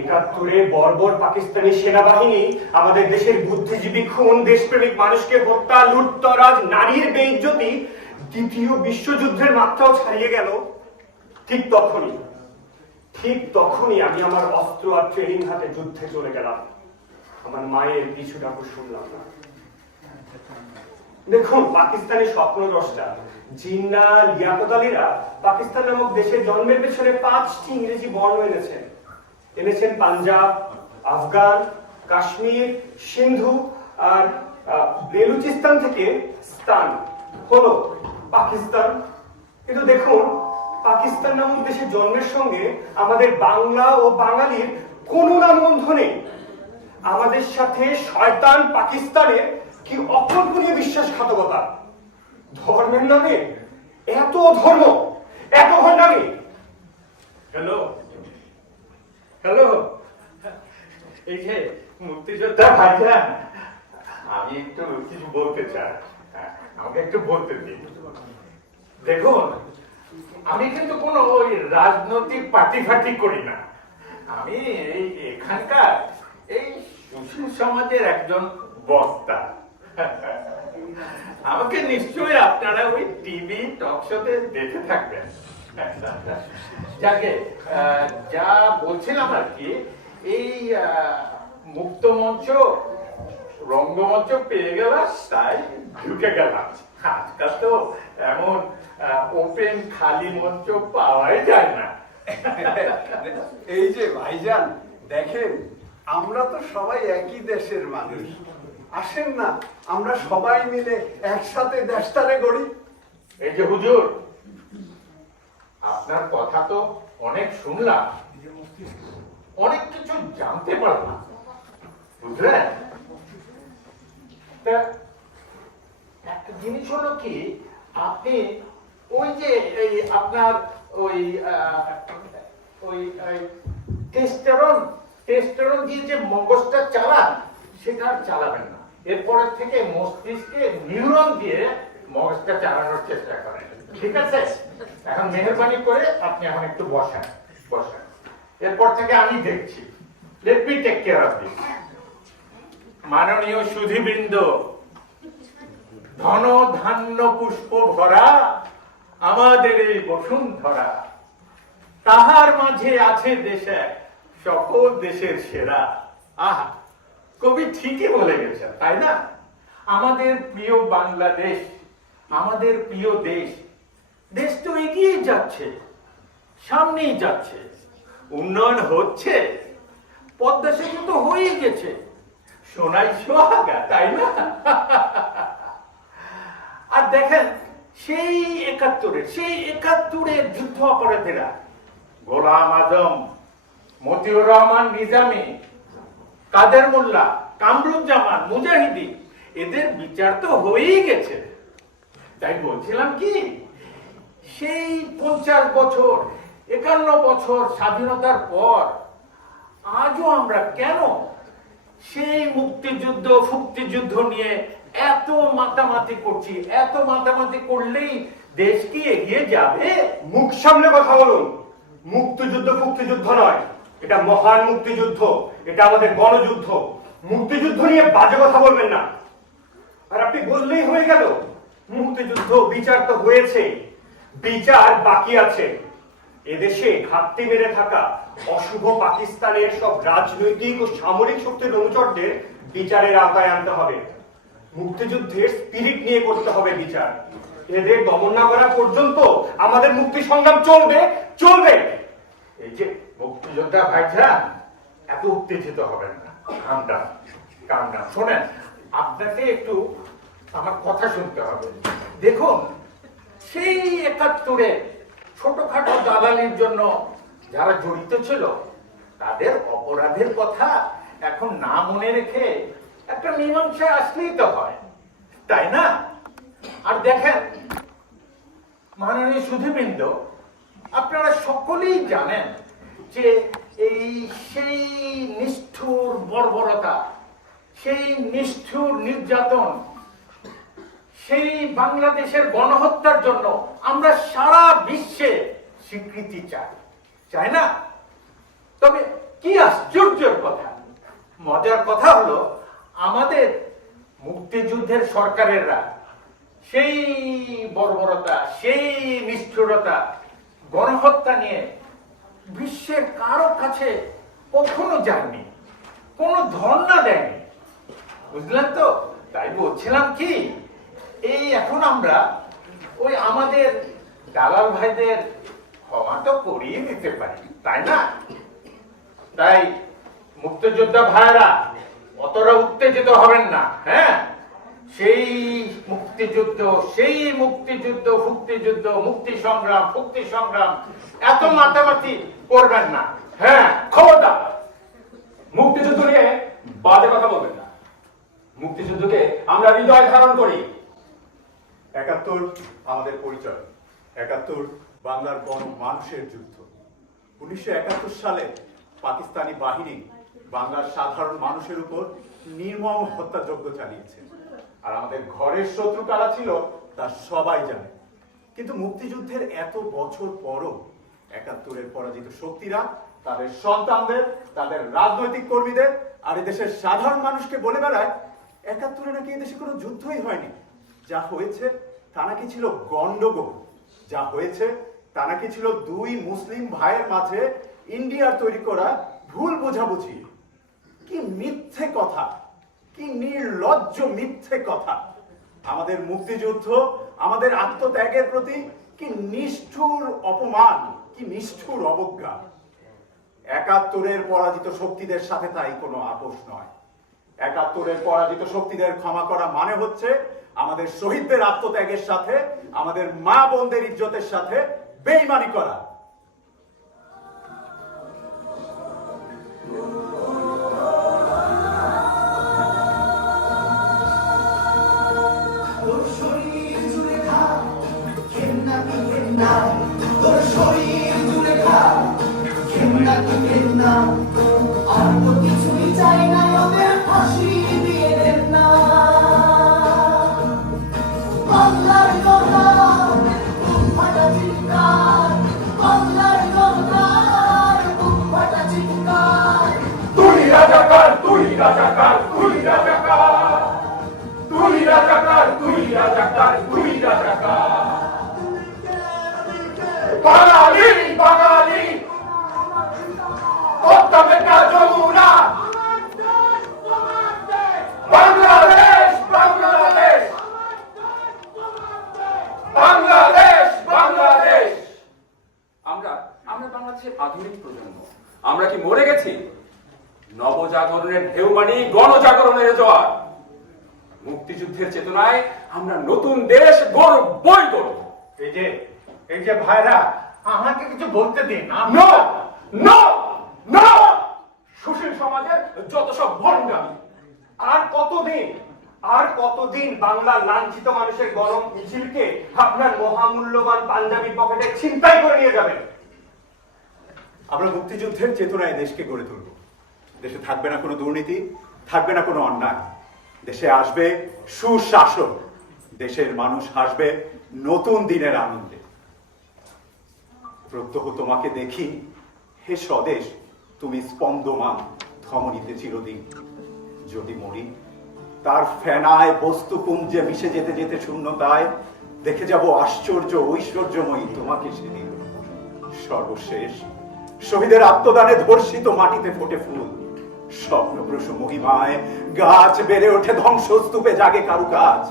৭১-এ বর্বর পাকিস্তানি সেনাবাহিনী আমাদের দেশের বুদ্ধিজীবী, খুন, দেশপ্রেমিক মানুষকে হত্যা, লুটতরাজ, নারীর বেইজ্জতি, দ্বিতীয় বিশ্বযুদ্ধের মাত্রাও ছাড়িয়ে গেল, ঠিক তখনই আমি আমার অস্ত্র আর ট্রেনিং হাতে যুদ্ধে চলে গেলাম। আমার মায়ের কিছুটা শুনলাম না। দেখুন, পাকিস্তানি স্বপ্নদ্রষ্টা জিন্না, লিয়াকত আলীরা পাকিস্তান নামক দেশের জন্মের পেছনে 5টি ইংরেজি বর্ণ এনেছেন পাঞ্জাব, আফগান, কাশ্মীর, সিন্ধু আর বেলুচিস্তান থেকে স্থান হলো পাকিস্তান। কিন্তু দেখুন, পাকিস্তান নামক দেশের জন্মের সঙ্গে আমাদের বাংলা ও বাঙালির কোনো নামগন্ধ নেই। আমাদের সাথে শয়তান পাকিস্তানের কি অকল্পনীয় বিশ্বাসঘাতকতা! ধর্মের নামে এত ধর্ম, এত ভণ্ডামি! হ্যালো হ্যালো, এই যে মুক্তিযোদ্ধা ভাইজান, আমি একটু কিছু বলতে চাই, আমাকে একটু বলতে দিন। দেখুন, আমি কিন্তু কোনো ওই রাজনৈতিক পার্টি ফাটি করি না। আমি এই এখানকার এই সুশীল সমাজের একজন বক্তা। আমাকে নিশ্চয়ই আপনারা ওই টিভি টক শোতে দেখে থাকবেন। যাকে যা বলছিলাম আর কি, এই মুক্ত মঞ্চ, রঙ্গমঞ্চ পেয়ে গেলাম, তাই ঢুকে গেলাম। আজকাল তো এমন ওপেন খালি মঞ্চ পাওয়াই যায় না। এই যে ভাইজান, দেখেন আমরা তো সবাই একই দেশের মানুষ। আসেন না, আমরা সবাই মিলে একসাথে দেশটারে গড়ি। এই যে হুজুর, আপনার কথা তো অনেক শুনলাম, অনেক কিছু জানতে পারলাম, বুঝলেন? তা একটা জিনিস হলো কি, আপনি ওই যে এই আপনার ওই টেস্টোস্টেরন দিয়ে যে মগজটা চালান, সেটা আর চালাবেন না। এরপরের থেকে মস্তিষ্কে নিউরন দিয়ে মগজটা চালানোর চেষ্টা করেন, ঠিক আছে? এখন মেহেরবানি করে আপনি এখন একটু বসেন। এরপর থেকে আমি দেখছি। Let me take care of this. মাননীয় সুধীবৃন্দ, ধন ধান্য পুষ্প ভরা আমাদের এই বসুন্ধরা, তাহার মাঝে আছে দেশে সকল দেশের সেরা। আহা, কবি ঠিকই বলে গেছে, তাই না? আমাদের প্রিয় বাংলাদেশ, আমাদের প্রিয় দেশ, দেশ তো এগিয়ে যাচ্ছে, সামনেই যাচ্ছে, উন্নয়ন হচ্ছে, পদ্মা সেতু তো হয়েই গেছে, সোনাই সোহাগা, তাই না? আর দেখেন, সেই ৭১-এর যুদ্ধ অপরাধীরা গোলাম আজম, মতিউর রহমান নিজামী, কাদের মোল্লা, কামরুজ্জামান, মুজাহিদি, এদের বিচার তো হয়েই গেছে। তাই বলছিলাম কি, সেই ৫০ বছর, ৫১ বছর স্বাধীনতার পর আজও আমরা কেন সেই মুক্তিযুদ্ধ নিয়ে এত মাতামাতি করছি? এত মাতামাতি করলেই দেশ কি এগিয়ে যাবে? মুখ সামনে কথা বলুন। মুক্তিযুদ্ধ নয়, এটা মহান মুক্তিযুদ্ধ, এটা আমাদের গণযুদ্ধ। মুক্তিযুদ্ধ নিয়ে বাজে কথা বলবেন না। আর আপনি বললেই হয়ে গেল, মুক্তিযুদ্ধ বিচার তো হয়েছে, বিচার বাকি আছে। এদেশে ঘাপটি মেরে থাকা অশুভ পাকিস্তানের সব রাজনৈতিক ও সামরিক শক্তির অনুচরদের বিচারের আওতায় আনতে হবে। মুক্তিযুদ্ধের স্পিরিট নিয়ে করতে হবে বিচার। এদের দমন না করা পর্যন্ত আমাদের মুক্তি সংগ্রাম চলবে। এই যে মুক্তিযোদ্ধা ভাইজান, এত উত্তেজিত হবেন না, কাম ডাউন। শোনেন, আপনাকে একটু আমার কথা শুনতে হবে। দেখুন, সেই ৭১-এ ছোটখাটো দালালির জন্য যারা জড়িত ছিল তাদের অপরাধের কথা এখন না মনে রেখে একটা মীমাংসায় আসলেই তো হয়, তাই না? আর দেখেন মাননীয় সুধীবৃন্দ, আপনারা সকলেই জানেন যে সেই নিষ্ঠুর বর্বরতা, সেই নিষ্ঠুর নির্যাতন, সেই বাংলাদেশের গণহত্যার জন্য আমরা সারা বিশ্বে স্বীকৃতি চাই না? তবে কি আশ্চর্যের কথা, মজার কথা হলো আমাদের মুক্তিযুদ্ধের সরকারেরা সেই বর্বরতা, সেই নিষ্ঠুরতা, গণহত্যা নিয়ে বিশ্বের কারো কাছে কখনো যায়নি, কোনো ধর্ণা দেয়নি, বুঝলেন তো? তাই বলছিলাম কি, এই এখন আমরা ওই আমাদের দালাল ভাইদের ক্ষমা তো করিয়ে দিতে পারি, তাই না? তাই মুক্তিযোদ্ধা ভাইরা অতটা উত্তেজিত হবেন না। হ্যাঁ, সেই মুক্তিযুদ্ধ, মুক্তি সংগ্রাম এত মাতামাতি করবেন না। হ্যাঁ, খবরদার মুক্তিযুদ্ধ নিয়ে বাজে কথা বলবেন না। মুক্তিযুদ্ধকে আমরা হৃদয় ধারণ করি। ৭১ আমাদের পরিচয়। ৭১ বাংলার মানুষের যুদ্ধ। ১৯৭১ সালে পাকিস্তানি বাহিনী বাংলার সাধারণ মানুষের উপর নির্মম হত্যাযজ্ঞ চালিয়েছে। আর আমাদের ঘরের শত্রু কারা ছিল তা সবাই জানে। কিন্তু মুক্তিযুদ্ধের এত বছর পরও ৭১-এর পরাজিত শক্তিরা তাদের সন্তানদের, তাদের রাজনৈতিক কর্মীদের আর এদেশের সাধারণ মানুষকে বলে বেড়ায় ৭১-এ নাকি এদেশে কোনো যুদ্ধই হয়নি। যা হয়েছে তা নাকি ছিল গন্ডগোল, যা হয়েছে তা নাকি ছিল দুই মুসলিম ভাইয়ের মাঝে ইন্ডিয়ার তৈরি করা ভুল বোঝাবুঝি। কি মিথ্যে কথা, কি নির্লজ্জ মিথ্যে কথা। আমাদের মুক্তিযুদ্ধ, আমাদের আত্মত্যাগের প্রতি কি নিষ্ঠুর অপমান, কি নিষ্ঠুর অবজ্ঞা। ৭১-এর পরাজিত শক্তিদের সাথে তাই কোনো আপোষ নয়। ৭১-এর পরাজিত শক্তিদের ক্ষমা করা মানে হচ্ছে আমাদের শহীদদের আত্মত্যাগের সাথে, আমাদের মা বোনদের ইজ্জতের সাথে বেঈমানি করা। আর তো কিছুই চাই না, ওদের ফাঁসি দিয়ে দেন না। বাংলার কথা বুক ফাটা চিৎকার, বাংলার কথার বুক ফাটা চিৎকার। তুই রাজাকার, তুই রাজাকার, তুই রাজাকার, তুই রাজাকার, তুই রাজাকার, তুই রাজাকার। বাঙালি, বাঙালি, বেটা যমুনা, বাংলাদেশ, বাংলাদেশ, বাংলাদেশ, বাংলাদেশ। আমরা বাংলাদেশের আধুনিক প্রজন্ম। আমরা কি মরে গেছি? নবজাগরণের ঢেউ মানি গণজাগরণের জোয়ার। মুক্তিযুদ্ধের চেতনায় আমরা নতুন দেশ গড়বই গড়ব। এই যে ভাইরা, আমাকে কিছু বলতে দিন। নো নো নো, সুশীল সমাজের যত সব ভণ্ডামি। আর কতদিন বাংলার লাঞ্ছিত মানুষের গরম মিছিলকে আপনার মহামূল্যবান পাঞ্জাবি পকেটে ছিনতাই করে নিয়ে যাবেন? আমরা মুক্তিযুদ্ধের চেতনায় দেশকে গড়ে তুলব। দেশে থাকবে না কোনো দুর্নীতি, থাকবে না কোনো অন্যায়। দেশে আসবে সুশাসন, দেশের মানুষ হাসবে নতুন দিনের আনন্দে। প্রত্যহ তোমাকে দেখি, হে স্বদেশ, তুমি স্পন্দমান ধমনীতে চিরদিন। যদি মরি, তার ফেনায় বস্তুপুঞ্জে মিশে যেতে যেতে শূন্যতায় দেখে যাব আশ্চর্য ঐশ্বর্যময়ী তোমাকে সেদিন। সর্বশেষ শহীদের আত্মদানে ধর্ষিত মাটিতে ফোটে ফুল, স্বপ্নপ্রস মহিমায় গাছ বেড়ে ওঠে, ধ্বংসস্তূপে জাগে কারুকাজ।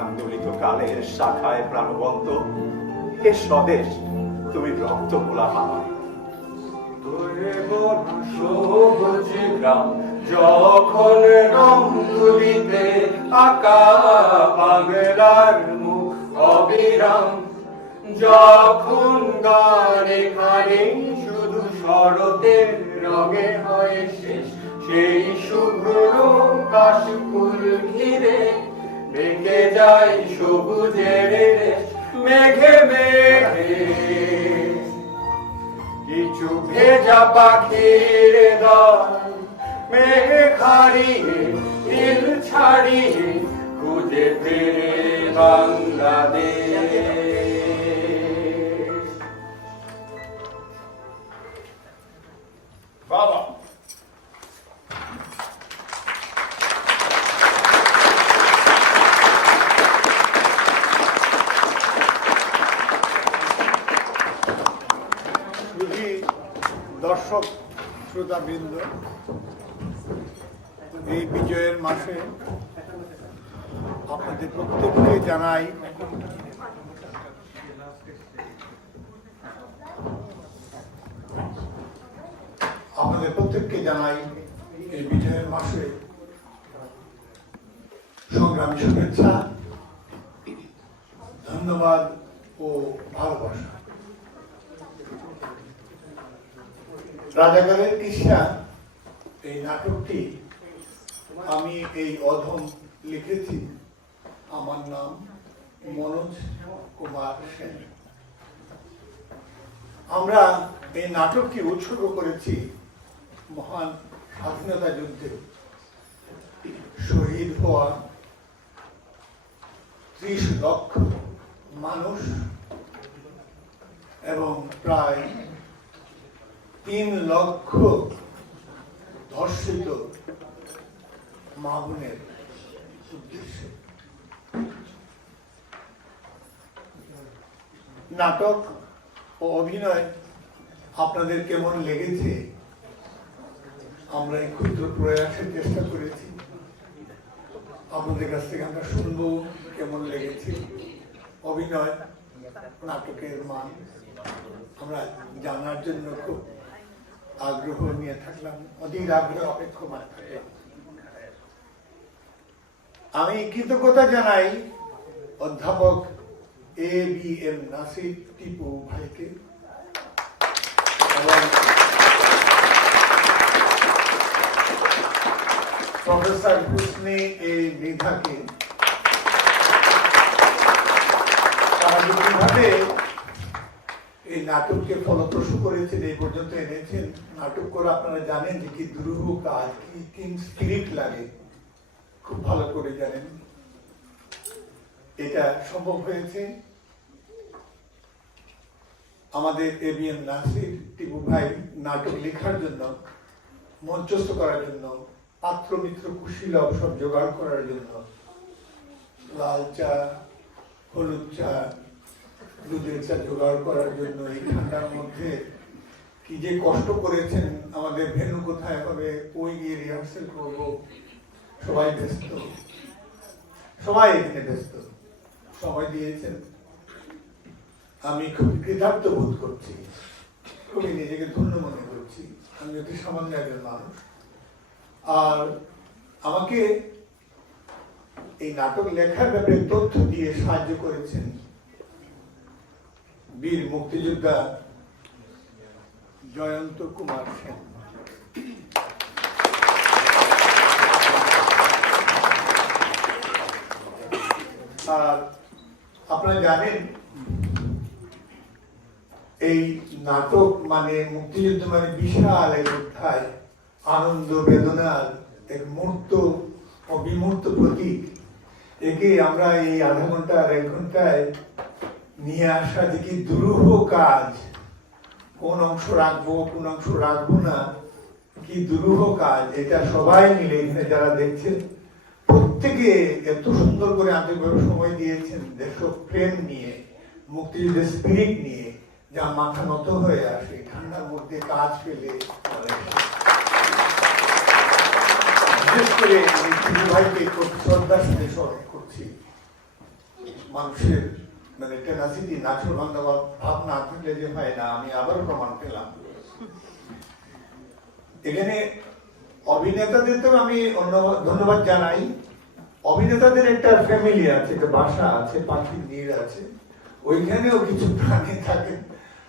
আন্দোলিত কালের শাখায় প্রাণবন্ত, হে স্বদেশ, তুমি রক্ত মোলা হাওয়ায়। সবুজ গ্রাম যখন রং তুলিতে আঁকা বাংলার মুখ অবিরাম, যখন গানে গানে শুধু শরতের রঙে হয় শেষ, সেই শুভ্র কাশফুল ঘিরে মেঘে যায় সবুজের দেশ। মেঘে মেঘে কিছু ভেজা পাখির দল, মেঘ হারিয়ে নীল ছাড়িয়ে খুঁজে ফিরে বাংলাদেশ। বাবা দর্শক শ্রোতাবৃন্দ, এই বিজয়ের মাসে আপনাদের প্রত্যেককে জানাই এই বিজয়ের মাসে সংগ্রামী শুভেচ্ছা, ধন্যবাদ ও ভালোবাসা। রাজাকারের কিসা এই নাটকটি আমি এই অধম লিখেছি। আমার নাম মনোজ কুমার সেন। আমরা এই নাটকটি উৎসর্গ করেছি মহান স্বাধীনতা যুদ্ধে শহীদ হওয়া 30 লক্ষ মানুষ এবং প্রায় 3 লক্ষ ধর্ষিত মা বোনের উদ্দেশ্যে। নাটক ও অভিনয় আপনাদের কেমন লেগেছে আমরা এই ক্ষুদ্র প্রয়াসের চেষ্টা করেছি। আপনাদের কাছ থেকে আমরা শুনবো কেমন লেগেছে অভিনয়, নাটকের মান আমরা জানার জন্য খুব আগ্রহ নিয়ে থাকলাম, অধীর আগ্রহ অপেক্ষমান থাকলাম। আমি কৃতজ্ঞতা জানাই অধ্যাপক ABM নাসির টিপু ভাইকে এবং প্রফেসর হুসনে মৃধাকে। তারা যেভাবে এই নাটককে ফলপ্রসূ করেছেন, এই পর্যন্ত এনেছেন। নাটক করে আপনারা জানেন যে কি দুরূহ কাজ, কি স্পিরিট লাগে, খুব ভালো করে জানেন। এটা সম্ভব হয়েছে আমাদের ABM নাসির টিপু ভাই নাটক লেখার জন্য, মঞ্চস্থ করার জন্য, পাত্র মিত্র কুশীলব সব জোগাড় করার জন্য, লাল চা, হলুদ চা, দুধের চা জোগাড় করার জন্য এই ঠান্ডার মধ্যে কি যে কষ্ট করেছেন। আমাদের ভেন্যু কোথায় হবে, ওই গিয়ে রিহার্সেল করবো, সবাই ব্যস্ত, সবাই এখানে ব্যস্ত, সময় দিয়েছেন। আমি খুব কৃতার্থ বোধ করছি, খুবই নিজেকে ধন্য মনে করছি। আমি অতি সামান্য একজন মানুষ, আর আমাকে এই নাটক লেখার ব্যাপারে তথ্য দিয়ে সাহায্য করেছেন বীর মুক্তিযোদ্ধা জয়ন্ত কুমার সেন। আর আপনারা জানেন এই নাটক মানে মুক্তিযুদ্ধ মানে বিশাল এক অধ্যায়, আনন্দ বেদনার এক মূর্ত অবিমূর্ত প্রতীক। একে আমরা এই আধা ঘন্টা আর 1 ঘন্টায় নিয়ে আসা যে কি দুরূহ কাজ, কোন অংশ রাখবো কোন অংশ রাখবো না, কি দুরূহ কাজ। এটা সবাই মিলে এখানে যারা দেখছেন প্রত্যেকে এত সুন্দর করে আন্তরিকভাবে সময় দিয়েছেন, দেশপ্রেম নিয়ে, মুক্তিযুদ্ধের স্পিরিট নিয়ে, যা মাথা নত হয়ে আসে ঠান্ডার মধ্যে কাজ পেলে। বিশেষ করে ভাইকে শ্রদ্ধার সাথে স্মরণ করছি। মানুষের মানে টেনাসিটি, নাচুর বান্ধব ভাব না থাকলে যে হয় না, আমি আবারও প্রমাণ পেলাম। এখানে অভিনেতাদের তো আমি ধন্যবাদ জানাই, অভিনেতাদের একটা ফ্যামিলি আছে, একটা বাসা আছে, পাখির নীড় আছে, ওইখানেও কিছু প্রাণী থাকে।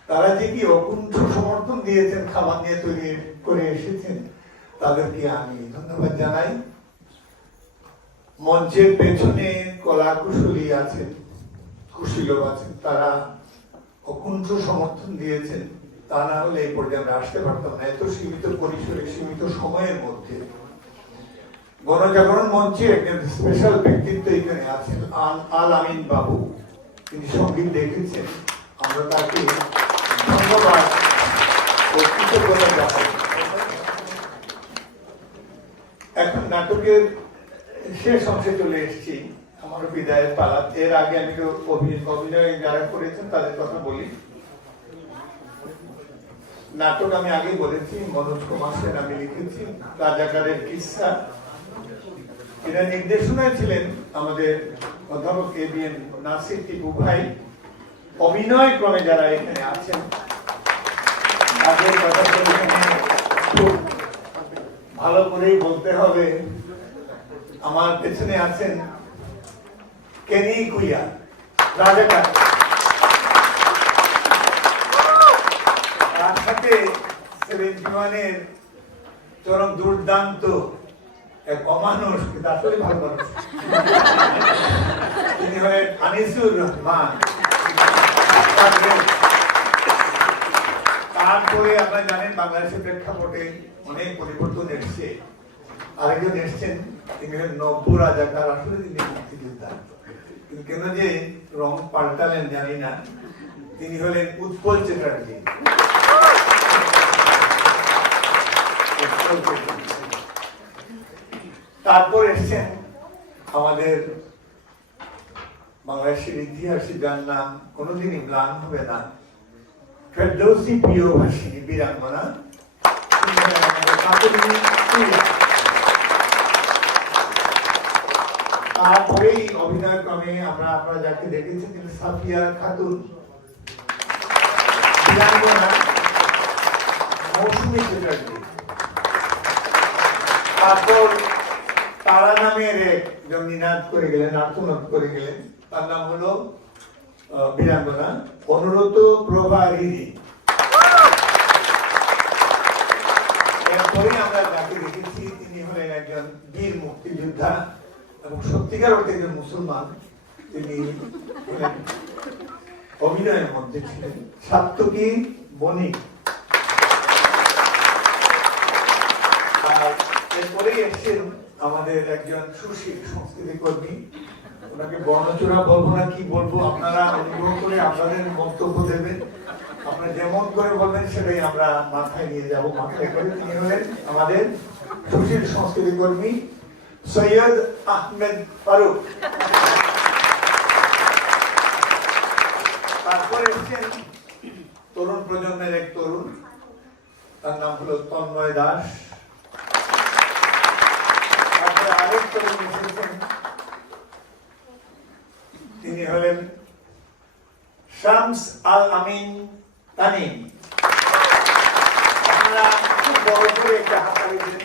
তারা যে কি অকুণ্ঠ সমর্থন দিয়েছেন, খাবার নিয়ে তৈরি করে এসেছেন, তাদেরকে আমি ধন্যবাদ জানাই। মঞ্চের পেছনে কলা কুশলী আছেন, কুশীলও আছেন, তারা অকুণ্ঠ সমর্থন দিয়েছেন। তা না হলে এই পর্যায়ে আমরা আসতে পারতাম না, এত সীমিত পরিসরে সীমিত সময়ের মধ্যে। গণজাগরণ মঞ্চে একজন স্পেশাল ব্যক্তিত্ব এখানে আছেন, আল আমিন বাবু। তিনি সঙ্গীত দেখেছেন, আমরা তাকে ধন্যবাদ ও কৃতজ্ঞতা জানাই। এখন নাটকের শেষ অংশে চলে এসেছি, আমার বিদায়ের পালা। এর আগে আমি তো অভিনয় যারা করেছেন তাদের কথা বলি। নাটক আমি আগে বলেছি, মনোজ কুমার সেন আমি লিখেছি, রাজাকারের কিসসা। এরা নির্দেশনায় ছিলেন আমাদের অধ্যাপক এবিএম নাসির টিপু ভাই। অভিনয় ক্রমে যারা এখানে আছেন তাদের কথা খুব ভালো করেই বলতে হবে। আমার পেছনে আছেন কেনি কুইয়া, রাজাকার। তার সাথে 71-এর চরম দুর্দান্ত এক অমানুষ, কিন্তু আসলে ভালো মানুষ, তিনি হলেন আনিসুর রহমান। তারপরে আপনারা জানেন বাংলাদেশের প্রেক্ষাপটে অনেক পরিবর্তন এসছে। আরেকজন এসছেন, তিনি হলেন নব্য রাজাকার, আসলে তিনি মুক্তিযোদ্ধা, কিন্তু কেন যে রং পাল্টালেন জানি না। তিনি হলেন উৎপল চ্যাটার্জি। তারপর এসছেন আমাদের বাংলাদেশের ইতিহাসে যার নাম কোনোদিনই ম্লান হবে না, ফেরদৌসী প্রিয় ভাষিনী বীরাঙ্গনা। তারপরেই অভিনয় ক্রমে আপনারা যাকে দেখেছেন তিনি সাফিয়া খাতুন, বীরাঙ্গনা মৌসুমী চ্যাটার্জি। তারপর তারা নামের একজন নিনাদ করে গেলেন, আর্তনাদ করে গেলেন, তার নাম হলো বীরাঙ্গনা অনুরত প্রভা রিরি। এরপরে আমরা যাকে দেখেছি তিনি হলেন একজন বীর মুক্তিযোদ্ধা এবং সত্যিকার অর্থে একজন মুসলমান। তিনি অভিনয়ের মধ্যে ছিলেন সাত্তকী বণিক। আর এরপরেই এসছেন আমাদের একজন সুশীল সংস্কৃতি কর্মী। ওনাকে বর্ণচোরা বলবো না, কি বলবো, আপনারা অনুগ্রহ করে আপনাদের বক্তব্য দেবেন। আপনারা যেমন করে বলবেন সেটাই আমরা মাথায় নিয়ে যাব, মাথায় করে। তিনি হলেন আমাদের সুশীল সংস্কৃতি কর্মী সৈয়দ আহমেদ ফারুক। তারপরে এসছেন তরুণ প্রজন্মের এক তরুণ, তার নাম হলো তন্ময় দাস। তারপরে আরেক তরুণ এসেছেন, তিনি হলেন শামস আল আমিন তানিম। আপনারা খুব বড় করে একটা হাততালি দিন।